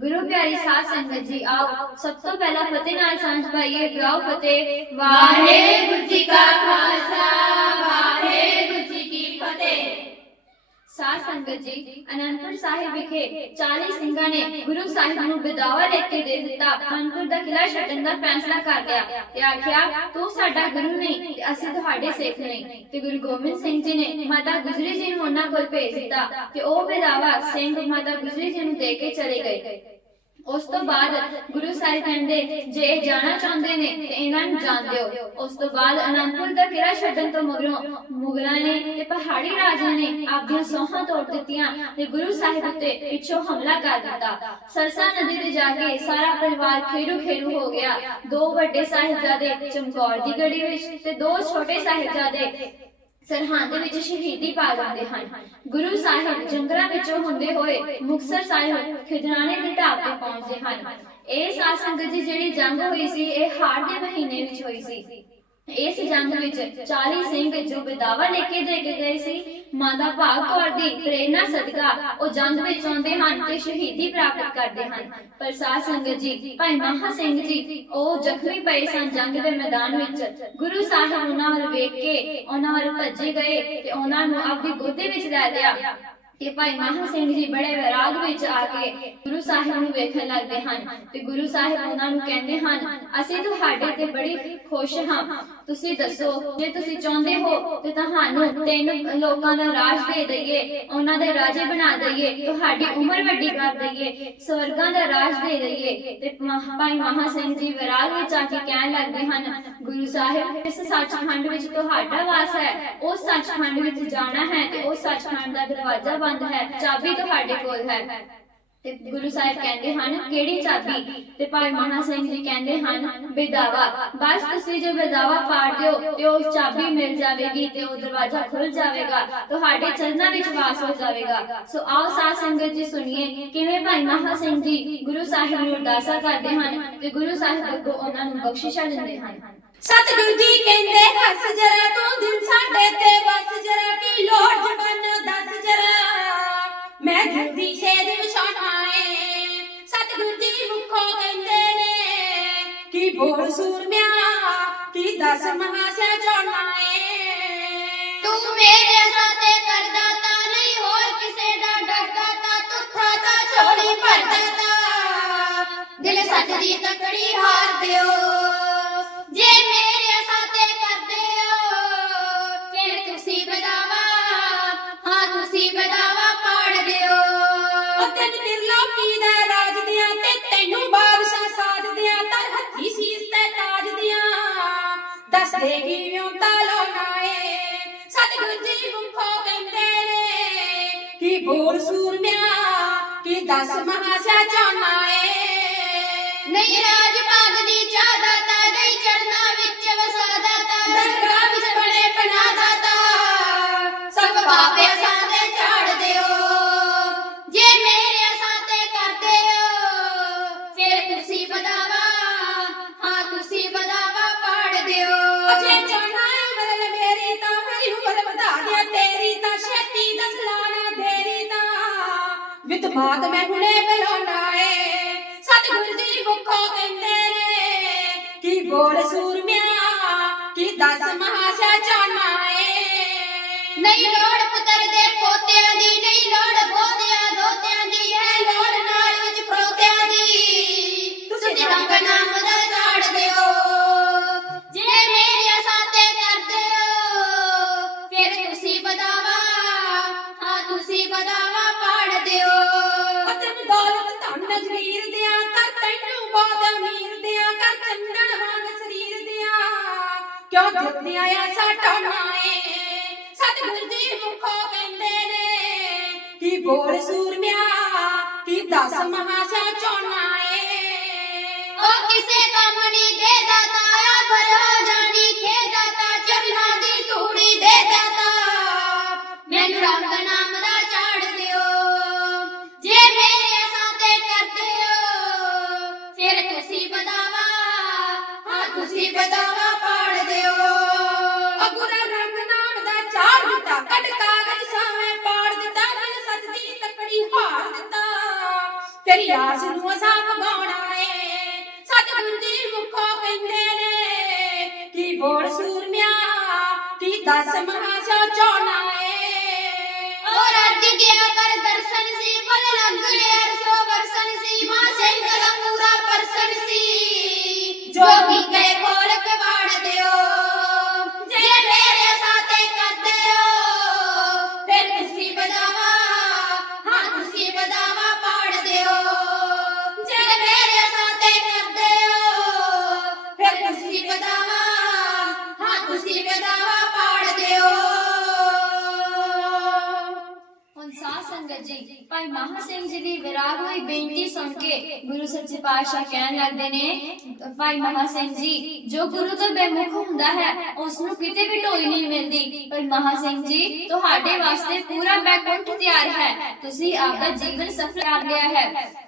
ਗੁਰੂ ਪਿਆਰੀ ਸਾਧ ਸੰਗਤ ਜੀ, ਆਓ ਸਭ ਤੋਂ ਪਹਿਲਾਂ ਫਤਿਹ ਨਾਲ ਸਾਂਝ ਪਾਈਏ, ਬੁਲਾਓ ਫਤਿਹ। ਵਾਹਿਗੁਰੂ ਜੀ ਕਾ ਖਾਲਸਾ, ਵਾਹਿਗੁਰੂ ਸਾਧ ਸੰਗਤ ਜੀ, ਅਨੰਦਪੁਰ ਸਾਹਿਬ ਵਿਖੇ 40 ਸਿੰਘਾਂ ਨੇ ਗੁਰੂ ਸਾਹਿਬ ਨੂੰ ਬਦਾਵਾ ਲਿਖ ਕੇ ਦੇ ਦਿੱਤਾ। ਅਨੰਦਪੁਰ ਦਾ ਕਿਲਾ ਛੱਡਣ ਦਾ ਫੈਸਲਾ ਕਰ ਲਿਆ ਤੇ ਆਖਿਆ, ਤੂੰ ਸਾਡਾ ਗੁਰੂ ਨਹੀਂ ਤੇ ਅਸੀਂ ਤੁਹਾਡੇ ਸਿੱਖ ਨਹੀਂ। ਤੇ ਗੁਰੂ ਗੋਬਿੰਦ ਸਿੰਘ ਜੀ ਨੇ ਮਾਤਾ ਗੁਜਰੀ ਜੀ ਨੂੰ ਉਹਨਾਂ ਕੋਲ ਭੇਜ ਦਿੱਤਾ ਤੇ ਉਹ ਬਦਾਵਾ ਸਿੰਘ ਮਾਤਾ ਗੁਜਰੀ ਜੀ ਨੂੰ ਦੇ ਕੇ ਚਲੇ ਗਏ। ਉਸ ਤੋਂ ਬਾਅਦ ਗੁਰੂ ਸਾਹਿਬ ਕਹਿੰਦੇ, ਜੇ ਜਾਣਾ ਚਾਹੁੰਦੇ ਨੇ ਤੇ ਇਹਨਾਂ ਨੂੰ ਜਾਣ ਦਿਓ। ਉਸ ਤੋਂ ਬਾਅਦ ਅਨੰਦਪੁਰ ਦਾ ਕਿਲਾ ਛੱਡਣ ਤੋਂ ਮਗਰੋਂ ਮੁਗਲਾਂ ਨੇ ਤੇ ਪਹਾੜੀ ਰਾਜਿਆਂ ਨੇ ਆਪਣੀਆਂ ਸੋਹਾਂ ਤੋੜ ਦਿੱਤੀਆਂ ਤੇ ਗੁਰੂ ਸਾਹਿਬ ਉੱਤੇ ਪਿੱਛੋਂ ਹਮਲਾ ਕਰ ਦਿੱਤਾ। ਸਰਸਾ ਨਦੀ ਤੇ ਜਾ ਕੇ ਸਾਰਾ ਪਰਿਵਾਰ ਖੇਰੂ ਖੇਰੂ ਹੋ ਗਿਆ। ਦੋ ਵੱਡੇ ਸਾਹਿਬਜ਼ਾਦੇ ਚਮਕੌਰ ਦੀ ਗੜੀ ਵਿੱਚ ਤੇ ਦੋ ਛੋਟੇ ਸਾਹਿਬਜ਼ਾਦੇ ਸਰਹੰਦ ਵਿੱਚ ਸ਼ਹੀਦੀ ਪਾ ਜਾਂਦੇ ਹਨ। ਗੁਰੂ ਸਾਹਿਬ ਜੰਗਲਾਂ ਵਿੱਚੋਂ ਹੁੰਦੇ ਹੋਏ ਮੁਕਤਸਰ ਸਾਹਿਬ ਖਿਦਰਾਣੇ ਦੀ ਢਾਬ ਤੇ ਪਹੁੰਚਦੇ ਹਨ। ਇਹ ਸਾਧ ਸੰਗਤ ਜੀ ਜਿਹੜੀ ਜੰਗ ਹੋਈ ਸੀ ਇਹ ਹਾੜ ਦੇ ਮਹੀਨੇ ਵਿੱਚ ਹੋਈ ਸੀ। ਇਸ ਜੰਗ ਵਿੱਚ 40 ਸਿੰਘ ਜੋ ਬਦਾਵਾ ਲੈ ਕੇ ਦੇ ਗਏ ਸੀ ਮਾਤਾ ਭਾਗ ਕੌਰ ਦੀ ਪ੍ਰੇਰਣਾ ਸਦਕਾ ਉਹ ਜੰਗ ਵਿੱਚ ਆਉਂਦੇ ਹਨ ਤੇ ਸ਼ਹੀਦੀ ਪ੍ਰਾਪਤ ਕਰਦੇ ਹਨ। ਪਰ ਸਾਧ ਸੰਗਤ ਜੀ, ਭਾਈ ਮਹਾ ਸਿੰਘ ਜੀ, ਉਹ ਜ਼ਖਮੀ ਪਏ ਸਨ ਜੰਗ ਦੇ ਮੈਦਾਨ ਵਿੱਚ। ਗੁਰੂ ਸਾਹਿਬ ਉਹਨਾਂ ਵੱਲ ਵੇਖ ਕੇ ਉਹਨਾਂ ਵੱਲ ਭੱਜੇ ਗਏ ਤੇ ਉਹਨਾਂ ਨੂੰ ਆਪਣੀ ਗੋਦੀ ਵਿੱਚ ਲੈ ਲਿਆ। ਤੇ ਭਾਈ ਮਹਾਂ ਸਿੰਘ ਜੀ ਬੜੇ ਵਿਰਾਗ ਵਿੱਚ ਆ ਕੇ ਗੁਰੂ ਸਾਹਿਬ ਨੂੰ ਵੇਖਣ ਲੱਗਦੇ ਹਨ ਤੇ ਗੁਰੂ ਸਾਹਿਬ ਉਹਨਾਂ ਨੂੰ ਕਹਿੰਦੇ ਹਨ, ਅਸੀਂ ਤੁਹਾਡੇ ਤੇ ਬੜੀ ਖੁਸ਼ ਹਾਂ। ਤੁਸੀਂ ਦੱਸੋ, ਜੇ ਤੁਸੀਂ ਚਾਹੁੰਦੇ ਹੋ ਤੇ ਤੁਹਾਨੂੰ ਤਿੰਨ ਲੋਕਾਂ ਦਾ ਰਾਜ ਦੇ ਦਈਏ, ਉਹਨਾਂ ਦੇ ਰਾਜੇ ਬਣਾ ਦਈਏ, ਤੁਹਾਡੀ ਉਮਰ ਵੱਡੀ ਕਰ ਦਈਏ, ਸਵਰਗਾਂ ਦਾ ਰਾਜ ਦੇ ਦਈਏ। ਤੇ ਭਾਈ ਮਹਾਂ ਸਿੰਘ ਜੀ ਵਿਰਾਗ ਵਿੱਚ ਆ ਕੇ ਕਹਿਣ ਲੱਗਦੇ ਹਨ, ਗੁਰੂ ਸਾਹਿਬ, ਇਸ ਸੱਚਖੰਡ ਵਿੱਚ ਤੁਹਾਡਾ ਵਾਸ ਹੈ, ਉਸ ਸੱਚਖੰਡ ਵਿੱਚ ਜਾਣਾ ਹੈ ਤੇ ਉਸ ਸੱਚਖੰਡ ਦਾ ਦਰਵਾਜ਼ਾ ਬੰਦ ਹੈ, ਚਾਬੀ ਤੁਹਾਡੇ ਕੋਲ ਹੈ। ਤੇ ਗੁਰੂ ਸਾਹਿਬ ਕਹਿੰਦੇ ਹਨ, ਕਿਹੜੀ ਚਾਬੀ? ਤੇ ਭਾਈ ਮਹਾ ਸਿੰਘ ਜੀ ਕਹਿੰਦੇ ਹਨ ਬੇਦਾਵਾ ਬਸ ਤੁਸੀਂ ਜੋ ਬੇਦਾਵਾ ਪਾੜ ਦਿਓ, ਤੇ ਉਹ ਚਾਬੀ ਮਿਲ ਜਾਵੇਗੀ ਤੇ ਉਹ ਦਰਵਾਜ਼ਾ ਖੁੱਲ ਜਾਵੇਗਾ, ਤੁਹਾਡੇ ਚਰਨਾਂ ਵਿੱਚ ਵਾਸ ਹੋ ਜਾਵੇਗਾ। ਸੋ ਆਓ ਸਾਧ ਸੰਗਤ ਜੀ ਸੁਣੀਏ, ਕਿਵੇਂ ਭਾਈ ਮਹਾ ਸਿੰਘ ਜੀ ਗੁਰੂ ਸਾਹਿਬ ਨੂੰ ਅਰਦਾਸਾ ਕਰਦੇ ਹਨ ਤੇ ਗੁਰੂ ਸਾਹਿਬ ਅੱਗੋਂ ਉਹਨਾਂ ਨੂੰ ਬਖਸ਼ਿਸ਼ਾਂ ਦਿੰਦੇ ਹਨ? ਸਤਿਗੁਰੂ ਜੀ ਕਹਿੰਦੇ ਹੱਸ ਜਰਾ ਤੂੰ ਦਿਲ ਸਾਡੇ ਤੇ, ਵਸ ਜਰਾ ਕੀ ਲੋੜ ਜਵਾਨੋ, ਦੱਸ ਜਰਾ ਮੈਂ ਦਿਲ ਦੀ ਸੇਧ ਵਿਛਾਉਣਾ ਜੀ ਮੁਖੋਂ ਕਹਿੰਦੇ ਨੇ ਕੀ ਬੋਲ ਸੂਰਮਿਆ ਕੀ ਦਸ ਮਹਾਸਿਆ ਚਾਉਣਾ ਤੂੰ ਮੇਰੇ ਸਾਥੇ ਕਰਦਾ ਤਾਂ ਨਹੀਂ, ਹੋਰ ਕਿਸੇ ਦਾ ਡਰਦਾ ਤਾਂ ਤੁੱਥਾ ਤਾਂ ਝੋਲੀ ਭਰਦਾ ਤਾਂ ਦਿਲ ਸੱਚ ਦੀ ਤਕੜੀ ਹਾਰ ਦਿਓ। ਦੱਸ ਦੇ ਕਿਉਂ ਤਾਲੋ ਨਾਏ ਸਤਿਗੁਰੂ ਜੀ ਮੁਖੋਂ ਕਹਿੰਦੇ ਨੇ ਕੀ ਬੋਲ ਸੂਰਮਿਆ ਕੀ ਦਸ ਮਹਾਸਿਆ ਚਾਹਨਾ ਏ। ਨਹੀਂ ਰਾਜ ਭਾਗ ਦੀ ਚਾਹਦਾ ਤਾਂ ਨਹੀਂ ਚਰਨਾ ਵਿੱਚ ਵਸਾਦਾ ਤਾਂ ਦਰਗਾਹ ਵਿੱਚ ਬੜੇ ਬਣਾ ਦਾਤਾ ਸਭ ਪਾਪੇ ਸਾਦੇ ਵਿਤ ਮਾਤ ਮੈਂ ਹੁਣੇ ਬੁਲਾਉਣਾ ਏ ਸਤਿਗੁਰੂ ਜੀ ਮੁਖੋਂ ਕਹਿੰਦੇ ਕਿਉਂ ਦਿੱਤਿਆਂ ਐਸਾ ਟਾਣਾ ਏ ਸਤਿਗੁਰੂ ਜੀ ਮੁਖੋਂ ਕਹਿੰਦੇ ਨੇ ਕੀ ਬੋਲ ਸੂਰਮਿਆ, ਕੀ ਦਸ ਮਹਾਸਿਆ ਚਾਹਨਾ ਏ ਉਹ ਕਿਸੇ ਕੰਮ ਨਹੀਂ ਦੇ ਦਾਤਾ, ਆਖਰ ਕਾਗਜ਼ ਨੂੰ ਅਸਾਂ ਭਗਾਉਣਾ ਏ ਸਤਿਗੁਰੂ ਸਾਧ ਜੀ। ਭਾਈ ਮਹਾ ਸਿੰਘ ਜੀ ਦੀ ਵਿਰਾਗ ਹੋਈ ਬੇਨਤੀ ਸੁਣ ਕੇ ਗੁਰੂ ਸੱਚੇ ਪਾਤਸ਼ਾਹ ਕਹਿਣ ਲੱਗਦੇ ਨੇ, ਭਾਈ ਮਹਾ ਸਿੰਘ ਜੀ, ਜੋ ਗੁਰੂ ਤੋਂ ਬੇਮੁਖ ਹੁੰਦਾ ਹੈ ਉਸ ਨੂੰ ਕਿਤੇ ਵੀ ਢੋਈ ਨਹੀਂ ਮਿਲਦੀ। ਪਰ ਮਹਾ ਸਿੰਘ ਜੀ, ਤੁਹਾਡੇ ਵਾਸਤੇ ਪੂਰਾ ਬੈਕੁੰਠ ਤਿਆਰ ਹੈ। ਤੁਸੀਂ ਆਪਦਾ ਜੀਵਨ ਸਫਲ ਕਰ ਲਿਆ ਹੈ।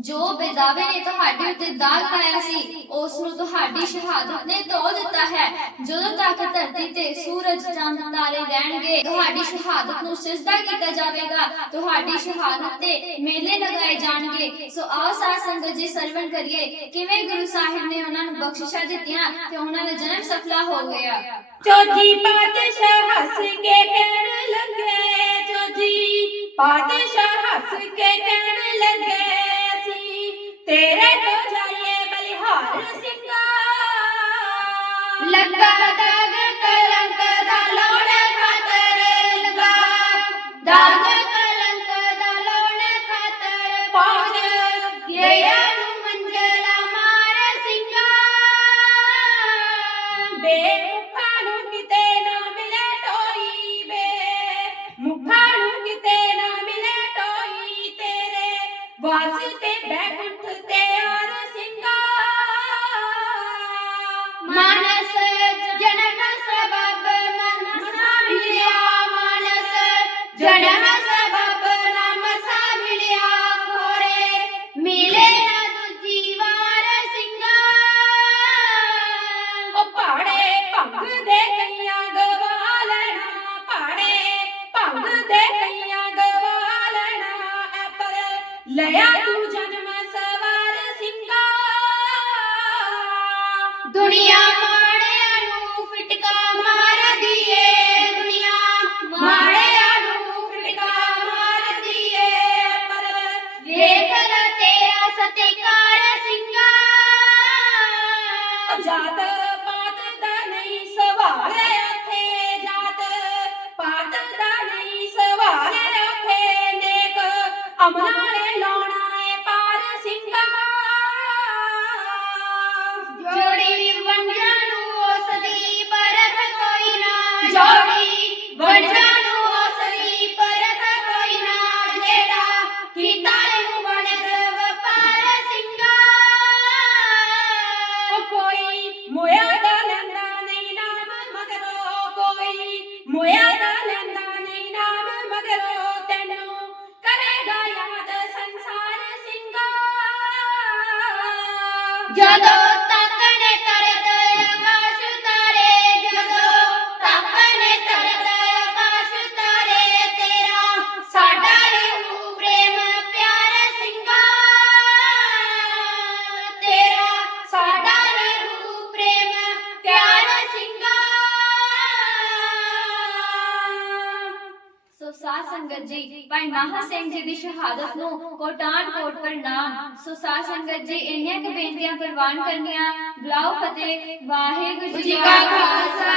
ਜੋ ਬੇਦਾਵੇ ਨੇ ਤੁਹਾਡੇ ਉੱਤੇ ਦਾਗ ਲਾਇਆ ਸੀ ਉਸ ਨੂੰ ਤੁਹਾਡੀ ਸ਼ਹਾਦਤ ਨੇ ਧੋ ਦਿੱਤਾ ਹੈ। ਜਦੋਂ ਤੱਕ ਧਰਤੀ ਤੇ ਸੂਰਜ, ਚੰਦ, ਤਾਰੇ ਰਹਿਣਗੇ, ਤੁਹਾਡੀ ਸ਼ਹਾਦਤ ਨੂੰ ਸਿਜਦਾ ਕੀਤਾ ਜਾਵੇਗਾ। ਤੁਹਾਡੀ ਸ਼ਹਾਦਤ ਤੇ ਮੇਲੇ ਲਗਾਏ ਜਾਣਗੇ। ਸੋ ਆਓ ਸਾਧ ਸੰਗਤ ਜੀ, ਸਰਵਣ ਕਰੀਏ। ਕਿਵੇਂ ਗੁਰੂ ਸਾਹਿਬ ਨੇ ਉਹਨਾਂ ਨੂੰ ਬਖਸ਼ਿਸ਼ਾਂ ਦਿੱਤੀਆਂ ਤੇ ਉਹਨਾਂ ਦਾ ਜਨਮ ਸਫਲਾ ਹੋ ਗਿਆ? ਚੌਥੀ ਪਾਤਸ਼ਾਹ ਹੱਸ ਕੇ ਕਹਿਣ ਲੱਗੇ, ਚੌਥੀ ਪਾਤਸ਼ਾਹ ਹੱਸ ਕੇ ਕਹਿਣ ਲੱਗੇ। ਤੇਰੇ ਤੋਂ ਜਾਈਏ ਬਲਿਹਾਰ। ਸਿੰਘਾ ਲੱਗਾ ਦਾਗ ਕਲੰਕ ਦਾ ਲੋੜ ਜਨਮ ਸਬਬ ਨਾਮ ਸਾ ਮਿਲਿਆ ਖੋਰੇ ਮਿਲੇ ਨਾ ਦੂਜੀ ਵਾਰ ਸਿੰਘਾ। ਉਹ ਪਾੜੇ ਭੰਗ ਦੇ ਕਈਆਂ ਗਵਾ ਲੈਣਾ ਪਾੜੇ ਭੰਗ ਦੇ ਕਈਆਂ ਗਵਾ ਲੈਣਾ ਐ ਪਰ ਲਿਆ ਤੂੰ ਮੋਇਆ ਦਾ ਲੈਂਦਾ ਨਹੀਂ ਨਾਮ ਮਗਰੋਂ ਕੋਈ। ਮੋਇਆ ਦਾ ਲੈਂਦਾ ਨਹੀਂ ਨਾਮ ਮਗਰੋਂ ਤੈਨੂੰ ਕਰੇਗਾ ਯਾਦ ਸੰਸਾਰ ਸਿੰਘਾ ਜਦੋਂ ਸਾਧ ਸੰਗਤ ਜੀ, ਭਾਈ ਮਹਾ ਸਿੰਘ ਜੀ ਦੀ ਸ਼ਹਾਦਤ ਨੂੰ ਕੋਟਾਨ ਕੋਟ ਪ੍ਰਣਾਮ। ਸੋ ਸਾਧ ਸੰਗਤ ਜੀ, ਇੰਨੀਆਂ ਕੁ ਬੇਨਤੀਆਂ ਪ੍ਰਵਾਨ ਕਰਨੀਆਂ। ਬੁਲਾਓ ਫਤਿਹ। ਵਾਹਿਗੁਰੂ ਜੀ ਕਾ ਖਾਲਸਾ